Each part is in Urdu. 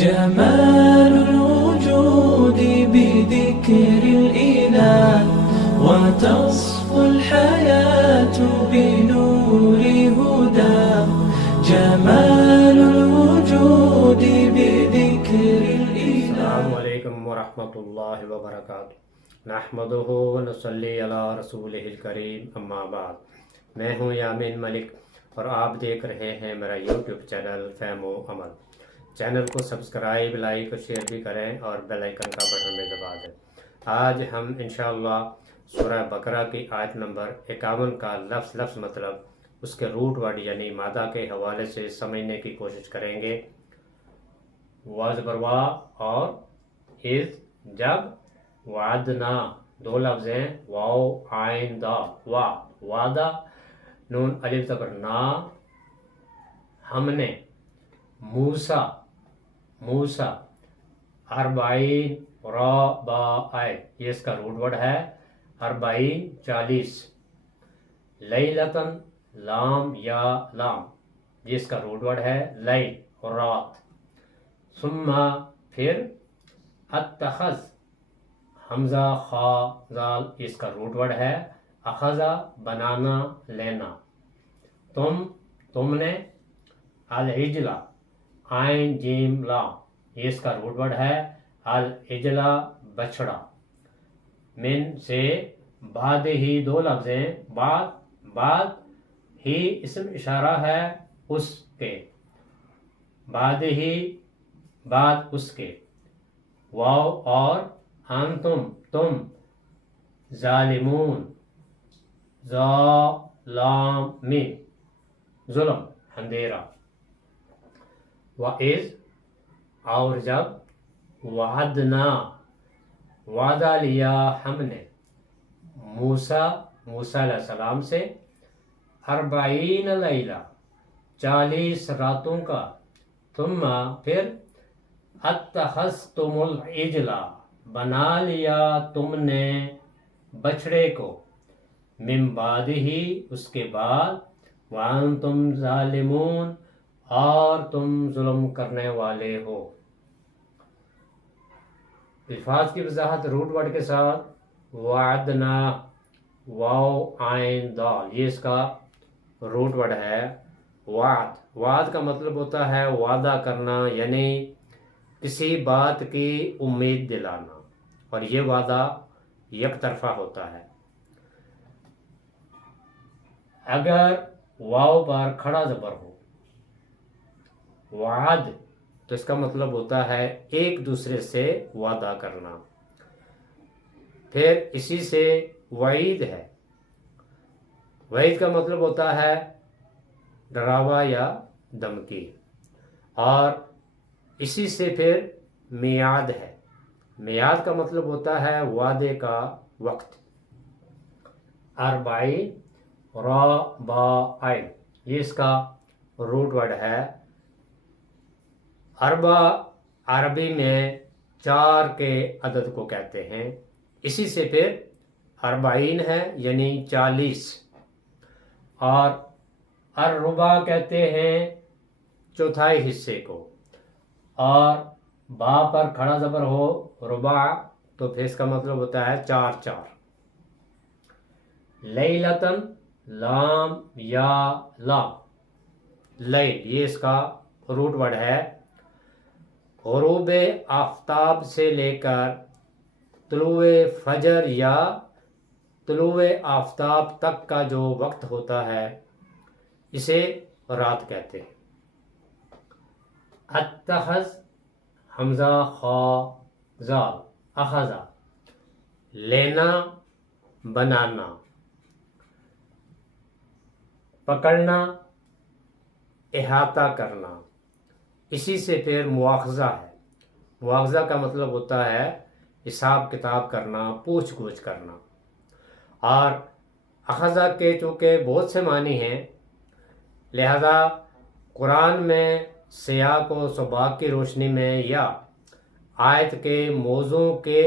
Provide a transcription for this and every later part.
جمال الوجود بذكر الإله وتصفو الحياة بنور هدى. جمال الوجود بذكر الإله. السلام علیکم ورحمۃ اللہ وبرکاتہ. نحمدہ ونصلی علی رسولہ الکریم. اما بعد. میں ہوں یامین ملک اور آپ دیکھ رہے ہیں میرا یوٹیوب چینل فہم و عمل. چینل کو سبسکرائب، لائک اور شیئر بھی کریں اور بیل آئیکن کا بٹن بھی دبا دیں. آج ہم انشاءاللہ سورہ بقرہ کی آیت نمبر 51 کا لفظ مطلب اس کے روٹ ورڈ یعنی مادہ کے حوالے سے سمجھنے کی کوشش کریں گے. وا زبر وا اور از جب وعدنا دو لفظ ہیں، واو عین دا. وا وعدہ نون الف زبر نا. ہم نے موسیٰ اربعین را با آئے، یہ اس کا روٹ ورڈ ہے. اربعین 40. لیلتن لام یا لام، یہ اس کا روٹ ورڈ ہے لیل اور رات. ثم پھر اتخذ حمزہ خا زال، اس کا روٹ ورڈ ہے اخذا بنانا لینا. تم نے العجلہ عین جیم لام، یہ اس کا روٹ ورڈ ہے العجلہ بچڑا. من سے بعد ہی دو لفظ ہیں، بعد ہی اسم اشارہ ہے اس کے، بعد ہی بعد اس کے. واو اور انتم تم ظالمون ظالم ظلم اندھیرا. وَإِذْ اور جب وعدنا وعدہ لیا ہم نے موسیٰ علیہ السلام سے 40 لیلہ 40 راتوں کا. ثم پھر اتخذتم العجلہ بنا لیا تم نے بچڑے کو، من بعد ہی اس کے بعد، وانتم ظالمون اور تم ظلم کرنے والے ہو. الفاظ کی وضاحت روٹ ورڈ کے ساتھ. وعدنا واو عین دال، یہ اس کا روٹ ورڈ ہے. وعد کا مطلب ہوتا ہے وعدہ کرنا، یعنی کسی بات کی امید دلانا، اور یہ وعدہ یک طرفہ ہوتا ہے. اگر واو پر کھڑا زبر ہو وعد تو اس کا مطلب ہوتا ہے ایک دوسرے سے وعدہ کرنا. پھر اسی سے وعید ہے. وعید کا مطلب ہوتا ہے ڈراوا یا دھمکی، اور اسی سے پھر میعاد ہے. میعاد کا مطلب ہوتا ہے وعدے کا وقت. 40 را با عین، یہ اس کا روٹ ورڈ ہے. اربع عربی میں 4 کے عدد کو کہتے ہیں. اسی سے پھر 40 ہے یعنی 40، اور الربع کہتے ہیں چوتھائی حصے کو. اور با پر کھڑا زبر ہو ربع تو پھر اس کا مطلب ہوتا ہے 4. لیلتن لام یا لام، لیل یہ اس کا روٹ ورڈ ہے. غروب آفتاب سے لے کر طلوع فجر یا طلوع آفتاب تک کا جو وقت ہوتا ہے اسے رات کہتے ہیں. اتخذ حمزہ خا زال اخذا، لینا بنانا، پکڑنا، احاطہ کرنا. اسی سے پھر مواخذہ ہے. مواخذہ کا مطلب ہوتا ہے حساب کتاب کرنا، پوچھ گچھ کرنا. اور اخذہ کے چونکہ بہت سے معنی ہیں، لہذا قرآن میں سیاق و سباق کی روشنی میں یا آیت کے موضوع کے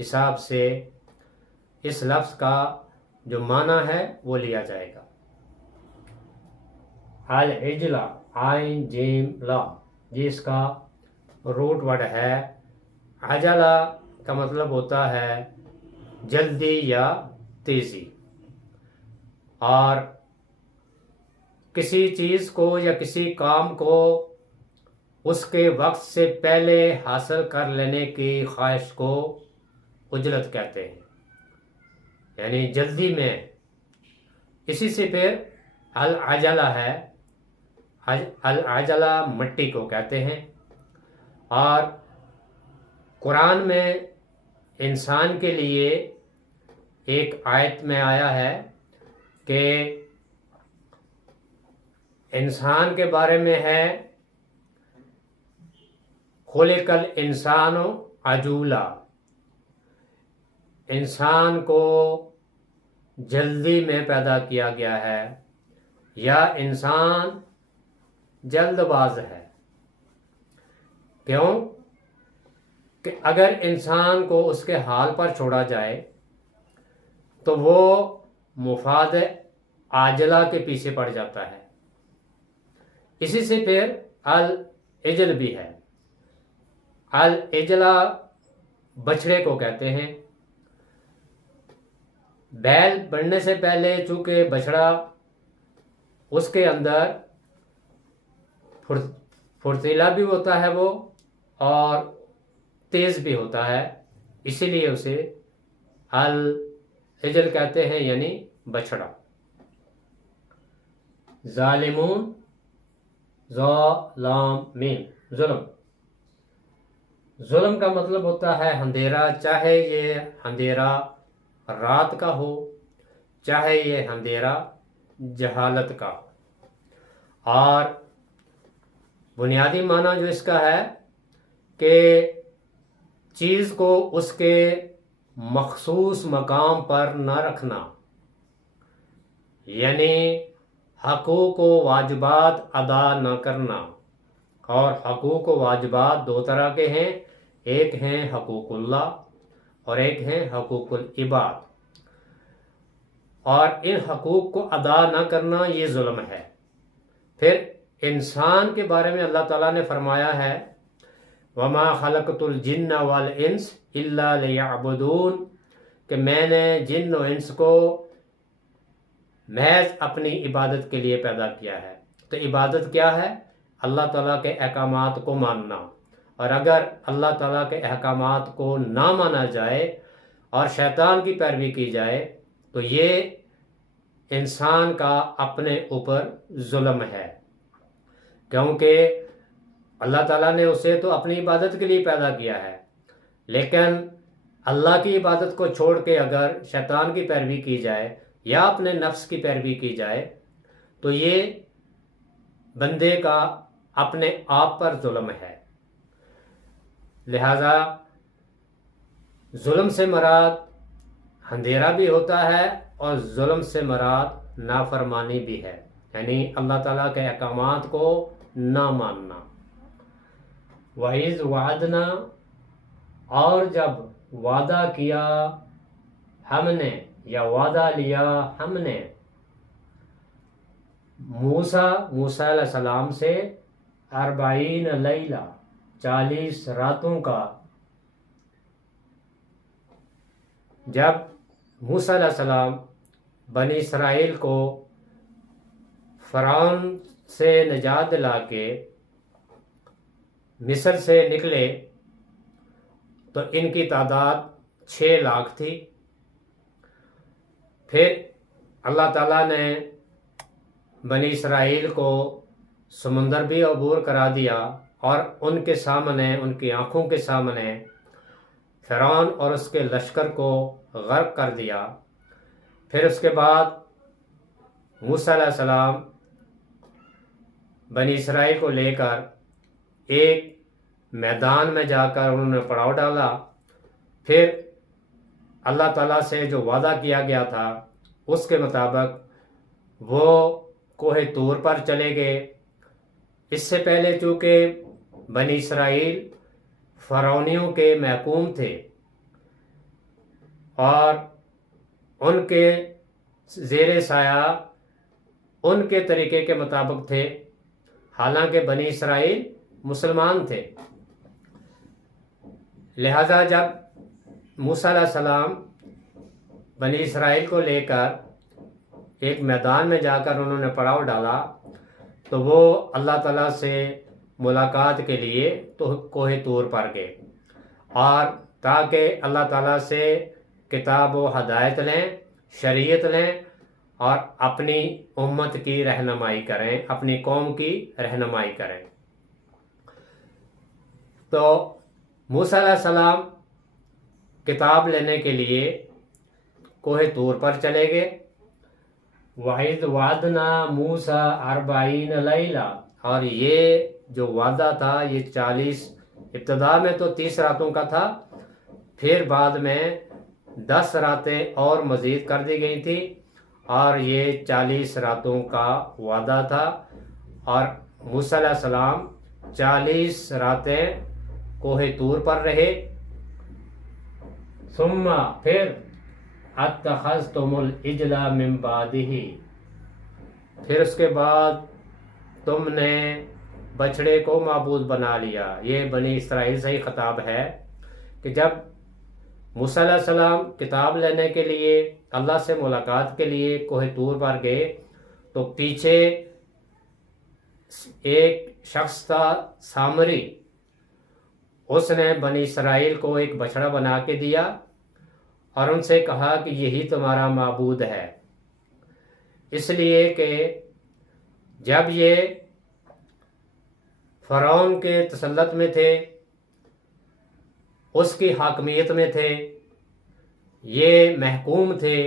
حساب سے اس لفظ کا جو معنی ہے وہ لیا جائے گا. العجلہ عین جیم لام، یہ اس کا روٹ ورڈ ہے. عجلہ کا مطلب ہوتا ہے جلدی یا تیزی، اور کسی چیز کو یا کسی کام کو اس کے وقت سے پہلے حاصل کر لینے کی خواہش کو عجلت کہتے ہیں، یعنی جلدی میں. اسی سے پھر العجلہ ہے. العجلہ مٹی کو کہتے ہیں. اور قرآن میں انسان کے لیے ایک آیت میں آیا ہے کہ انسان کے بارے میں ہے خلق الانسان عجولا، انسان کو جلدی میں پیدا کیا گیا ہے یا انسان جلد باز ہے. کیوں کہ اگر انسان کو اس کے حال پر چھوڑا جائے تو وہ مفاد عاجلہ کے پیچھے پڑ جاتا ہے. اسی سے پھر العجل بھی ہے. العجلہ بچھڑے کو کہتے ہیں. بیل بڑھنے سے پہلے چونکہ بچھڑا اس کے اندر پھرتیلا بھی ہوتا ہے وہ اور تیز بھی ہوتا ہے، اسی لیے اسے العجل کہتے ہیں، یعنی بچھڑا. ظالمون ظالمین ظلم. ظلم کا مطلب ہوتا ہے اندھیرا، چاہے یہ اندھیرا رات کا ہو چاہے یہ اندھیرا جہالت کا ہو. اور بنیادی معنی جو اس کا ہے کہ چیز کو اس کے مخصوص مقام پر نہ رکھنا، یعنی حقوق و واجبات ادا نہ کرنا. اور حقوق و واجبات دو طرح کے ہیں، ایک ہیں حقوق اللہ اور ایک ہیں حقوق العباد. اور ان حقوق کو ادا نہ کرنا یہ ظلم ہے. پھر انسان کے بارے میں اللہ تعالیٰ نے فرمایا ہے وَمَا خَلَقْتُ الْجِنَّ وَالْإِنسَ إِلَّا لِيَعْبُدُونَ، کہ میں نے جن و انس کو محض اپنی عبادت کے لیے پیدا کیا ہے. تو عبادت کیا ہے؟ اللہ تعالیٰ کے احکامات کو ماننا. اور اگر اللہ تعالیٰ کے احکامات کو نہ مانا جائے اور شیطان کی پیروی کی جائے تو یہ انسان کا اپنے اوپر ظلم ہے، کیونکہ اللہ تعالیٰ نے اسے تو اپنی عبادت کے لیے پیدا کیا ہے، لیکن اللہ کی عبادت کو چھوڑ کے اگر شیطان کی پیروی کی جائے یا اپنے نفس کی پیروی کی جائے تو یہ بندے کا اپنے آپ پر ظلم ہے. لہذا ظلم سے مراد اندھیرا بھی ہوتا ہے اور ظلم سے مراد نافرمانی بھی ہے، یعنی اللہ تعالیٰ کے احکامات کو نہ ماننا. وَإِذْ وَعَدْنَا، اور جب وعدہ کیا ہم نے یا وعدہ لیا ہم نے موسیٰ علیہ السلام سے 40 لیلہ 40 راتوں کا. جب موسیٰ علیہ السلام بنی اسرائیل کو فرعون سے نجات دلا کے مصر سے نکلے تو ان کی تعداد 6 لاکھ تھی. پھر اللہ تعالیٰ نے بنی اسرائیل کو سمندر بھی عبور کرا دیا اور ان کے سامنے، ان کی آنکھوں کے سامنے فرعون اور اس کے لشکر کو غرق کر دیا. پھر اس کے بعد موسیٰ علیہ السلام بنی اسرائیل کو لے کر ایک میدان میں جا کر انہوں نے پڑاؤ ڈالا. پھر اللہ تعالیٰ سے جو وعدہ کیا گیا تھا اس کے مطابق وہ کوہ طور پر چلے گئے. اس سے پہلے چونکہ بنی اسرائیل فرعونیوں کے محکوم تھے اور ان کے زیر سایہ ان کے طریقے کے مطابق تھے، حالانکہ بنی اسرائیل مسلمان تھے. لہذا جب موسیٰ علیہ السلام بنی اسرائیل کو لے کر ایک میدان میں جا کر انہوں نے پڑاؤ ڈالا تو وہ اللہ تعالیٰ سے ملاقات کے لیے تو کوہ طور پر گئے، اور تاکہ اللہ تعالیٰ سے کتاب و ہدایت لیں، شریعت لیں، اور اپنی امت کی رہنمائی کریں، اپنی قوم کی رہنمائی کریں۔ تو موسیٰ علیہ السلام کتاب لینے کے لیے کوہ طور پر چلے گئے۔ وَإِذْ وَعَدْنَا مُوسَىٰ 40 لَيْلَةً، اور یہ جو وعدہ تھا یہ 40، ابتدا میں تو 30 راتوں کا تھا، پھر بعد میں 10 راتیں اور مزید کر دی گئی تھی، اور یہ 40 راتوں کا وعدہ تھا، اور موسیٰ علیہ السلام 40 راتیں کوہ طور پر رہے۔ ثم پھر اتخذتم العجل من بعدہ، پھر اس کے بعد تم نے بچڑے کو معبود بنا لیا۔ یہ بنی اسرائیل سے ہی خطاب ہے کہ جب موسیٰ علیہ السلام کتاب لینے کے لیے اللہ سے ملاقات کے لیے کوہ طور پر گئے تو پیچھے ایک شخص تھا سامری، اس نے بنی اسرائیل کو ایک بچڑا بنا کے دیا اور ان سے کہا کہ یہی تمہارا معبود ہے، اس لیے کہ جب یہ فرعون کے تسلط میں تھے، اس کی حاکمیت میں تھے، یہ محکوم تھے،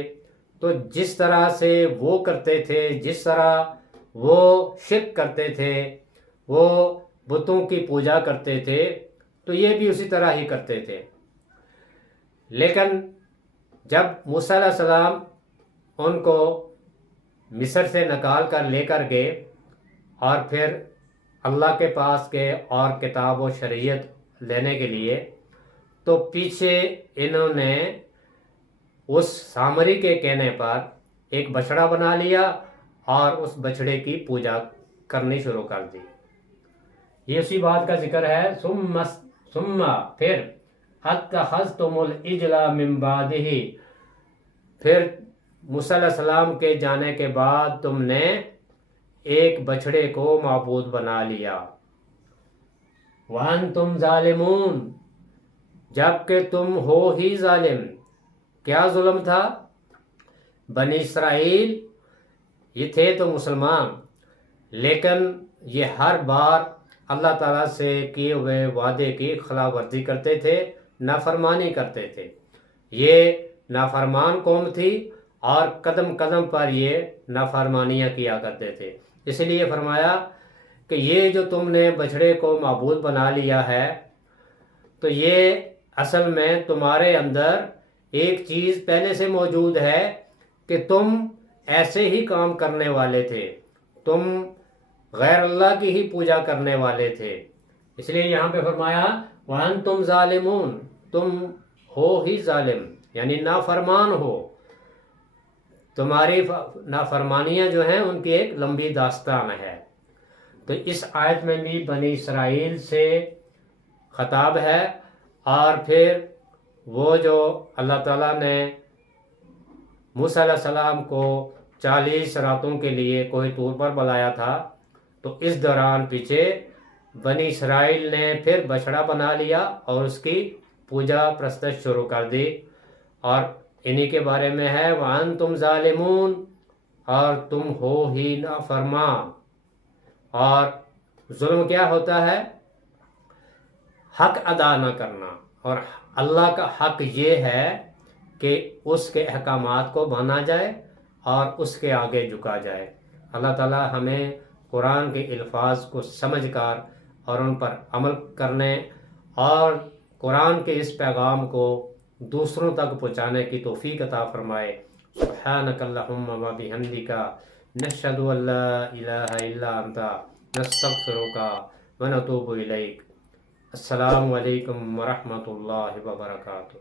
تو جس طرح سے وہ کرتے تھے، جس طرح وہ شرک کرتے تھے، وہ بتوں کی پوجا کرتے تھے، تو یہ بھی اسی طرح ہی کرتے تھے۔ لیکن جب موسیٰ علیہ السلام ان کو مصر سے نکال کر لے کر گئے اور پھر اللہ کے پاس گئے اور کتاب و شریعت لینے کے لیے، تو پیچھے انہوں نے اس سامری کے کہنے پر ایک بچڑا بنا لیا اور اس بچڑے کی پوجا کرنی شروع کر دی۔ یہ اسی بات کا ذکر ہے، ثم پھر اتخذتم العجل من بعدہ، پھر موسیٰ علیہ السلام کے جانے کے بعد تم نے ایک بچڑے کو معبود بنا لیا۔ وَأَنْتُمْ ظَالِمُونَ، جبکہ تم ہو ہی ظالم۔ کیا ظلم تھا؟ بنی اسرائیل یہ تھے تو مسلمان، لیکن یہ ہر بار اللہ تعالیٰ سے کیے ہوئے وعدے کی خلاف ورزی کرتے تھے، نافرمانی کرتے تھے۔ یہ نافرمان قوم تھی اور قدم قدم پر یہ نافرمانیاں کیا کرتے تھے۔ اس لیے فرمایا کہ یہ جو تم نے بچڑے کو معبود بنا لیا ہے، تو یہ اصل میں تمہارے اندر ایک چیز پہلے سے موجود ہے کہ تم ایسے ہی کام کرنے والے تھے، تم غیر اللہ کی ہی پوجا کرنے والے تھے۔ اس لیے یہاں پہ فرمایا وَأَنْتُمْ ظَالِمُونَ، تم ہو ہی ظالم، یعنی نافرمان ہو۔ تمہاری نافرمانیاں جو ہیں ان کی ایک لمبی داستان ہے۔ تو اس آیت میں بھی بنی اسرائیل سے خطاب ہے، اور پھر وہ جو اللہ تعالیٰ نے موسیٰ علیہ السلام کو 40 راتوں کے لیے کوہ طور پر بلایا تھا، تو اس دوران پیچھے بنی اسرائیل نے پھر بچڑا بنا لیا اور اس کی پوجا پرستش شروع کر دی، اور انہی کے بارے میں ہے وَأَنْتُمْ ظَالِمُونَ، اور تم ہو ہی نافرمان۔ اور ظلم کیا ہوتا ہے؟ حق ادا نہ کرنا، اور اللہ کا حق یہ ہے کہ اس کے احکامات کو مانا جائے اور اس کے آگے جھکا جائے۔ اللہ تعالی ہمیں قرآن کے الفاظ کو سمجھ کر اور ان پر عمل کرنے اور قرآن کے اس پیغام کو دوسروں تک پہنچانے کی توفیق عطا فرمائے۔ سبحانک اللہم و بحمدک، نشہد ان لا الہ الا انت، نستغفرک و نتوب الیک۔ السلام علیکم ورحمۃ اللہ وبرکاتہ۔